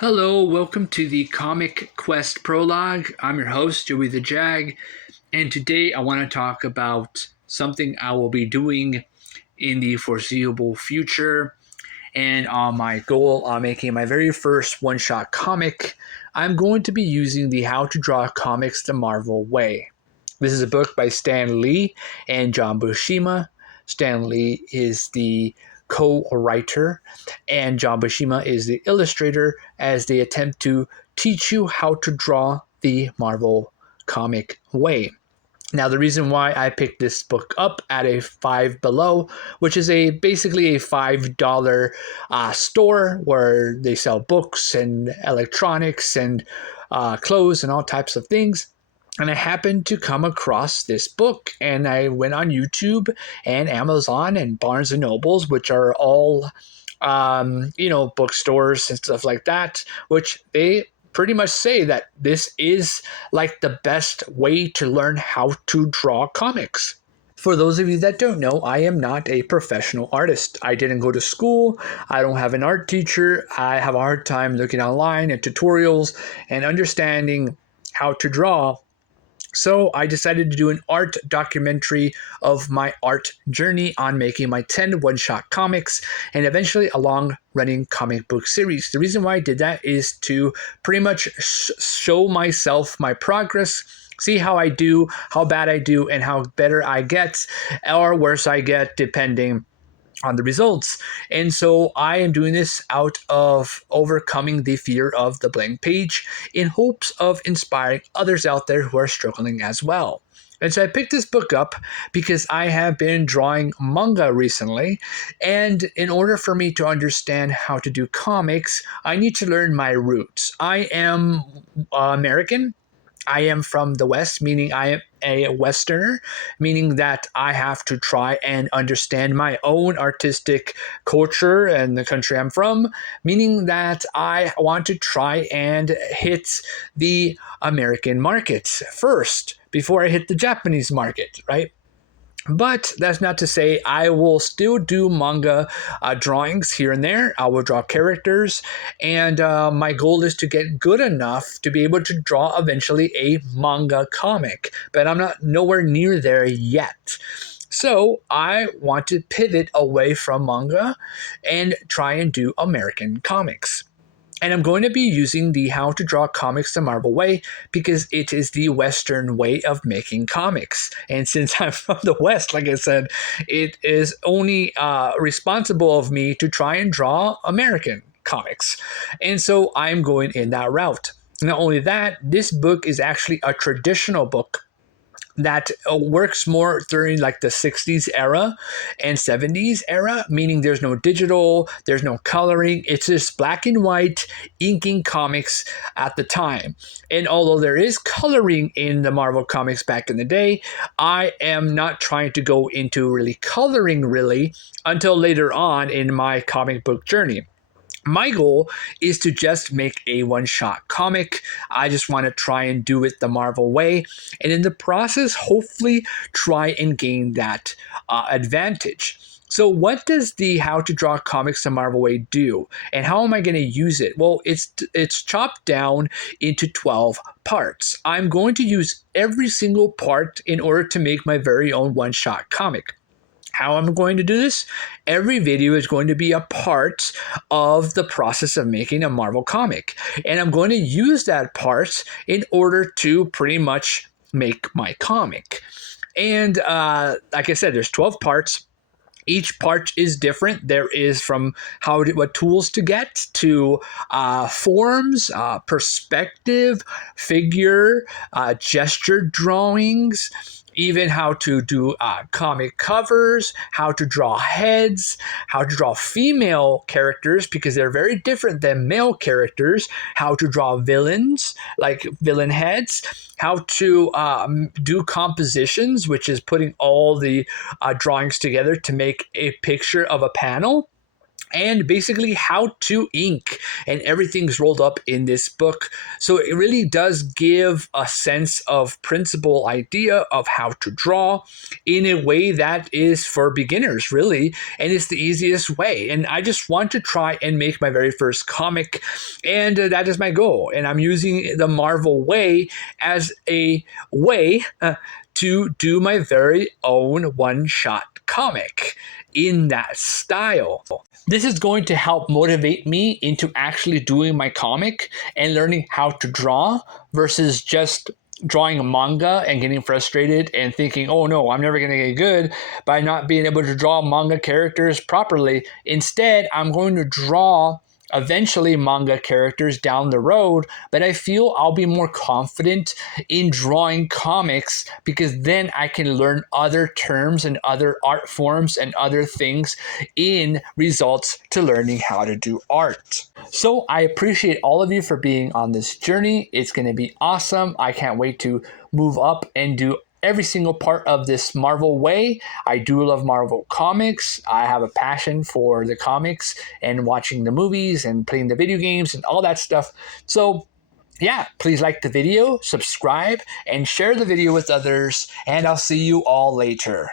Hello, welcome to the Comic Quest Prologue. I'm your host, Joey the Jag, and today I want to talk about something I will be doing in the foreseeable future. And on my goal on making my very first one shot comic, I'm going to be using the How to Draw Comics the Marvel Way. This is a book by Stan Lee and John Buscema. Stan Lee is the co-writer and John Buscema is the illustrator as they attempt to teach you how to draw the Marvel comic way. Now, the reason why I picked this book up at a Five Below, which is basically a $5 store where they sell books and electronics and clothes and all types of things. And I happened to come across this book, and I went on YouTube and Amazon and Barnes and Nobles, which are all bookstores and stuff like that, which they pretty much say that this is like the best way to learn how to draw comics. For those of you that don't know, I am not a professional artist. I didn't go to school. I don't have an art teacher. I have a hard time looking online at tutorials and understanding how to draw. So I decided to do an art documentary of my art journey on making my 10 one-shot comics and eventually a long-running comic book series. The reason why I did that is to pretty much show myself my progress, see how I do, how bad I do, and how better I get or worse I get depending on the results. And so I am doing this out of overcoming the fear of the blank page in hopes of inspiring others out there who are struggling as well. And so I picked this book up because I have been drawing manga recently. And in order for me to understand how to do comics, I need to learn my roots. I am American. I am from the West, meaning I am a Westerner, meaning that I have to try and understand my own artistic culture and the country I'm from, meaning that I want to try and hit the American market first before I hit the Japanese market, right? But that's not to say I will still do manga drawings here and there. I will draw characters, and my goal is to get good enough to be able to draw eventually a manga comic. But I'm not nowhere near there yet. So I want to pivot away from manga and try and do American comics. And I'm going to be using the How to Draw Comics the Marvel Way because it is the Western way of making comics. And since I'm from the West, like I said, it is only responsible of me to try and draw American comics. And so I'm going in that route. Not only that, this book is actually a traditional book that works more during like the 60s era and 70s era, meaning there's no digital, there's no coloring. It's just black and white inking comics at the time. And although there is coloring in the Marvel comics back in the day, I am not trying to go into really coloring really until later on in my comic book journey. My goal is to just make a one-shot comic. I just want to try and do it the Marvel way, and in the process, hopefully try and gain that advantage. So what does the How to Draw Comics the Marvel Way do, and how am I going to use it? Well, it's chopped down into 12 parts. I'm going to use every single part in order to make my very own one-shot comic. How I'm going to do this? Every video is going to be a part of the process of making a Marvel comic. And I'm going to use that part in order to pretty much make my comic. And like I said, there's 12 parts. Each part is different. There is from what tools to get to forms, perspective, figure, gesture drawings, even how to do comic covers, how to draw heads, how to draw female characters because they're very different than male characters, how to draw villains, like villain heads, how to do compositions, which is putting all the drawings together to make a picture of a panel. and basically how to ink, and everything's rolled up in this book. So it really does give a sense of principle idea of how to draw in a way that is for beginners, really, and it's the easiest way. And I just want to try and make my very first comic, and that is my goal. And I'm using the Marvel way as a way to do my very own one-shot comic in that style. This is going to help motivate me into actually doing my comic and learning how to draw versus just drawing a manga and getting frustrated and thinking, oh no, I'm never going to get good by not being able to draw manga characters properly. Instead, I'm going to draw eventually manga characters down the road, but I feel I'll be more confident in drawing comics because then I can learn other terms and other art forms and other things in results to learning how to do art. So I appreciate all of you for being on this journey. It's going to be awesome. I can't wait to move up and do every single part of this Marvel way. I do love Marvel comics. I have a passion for the comics and watching the movies and playing the video games and all that stuff. So yeah, please like the video, subscribe, and share the video with others, and I'll see you all later.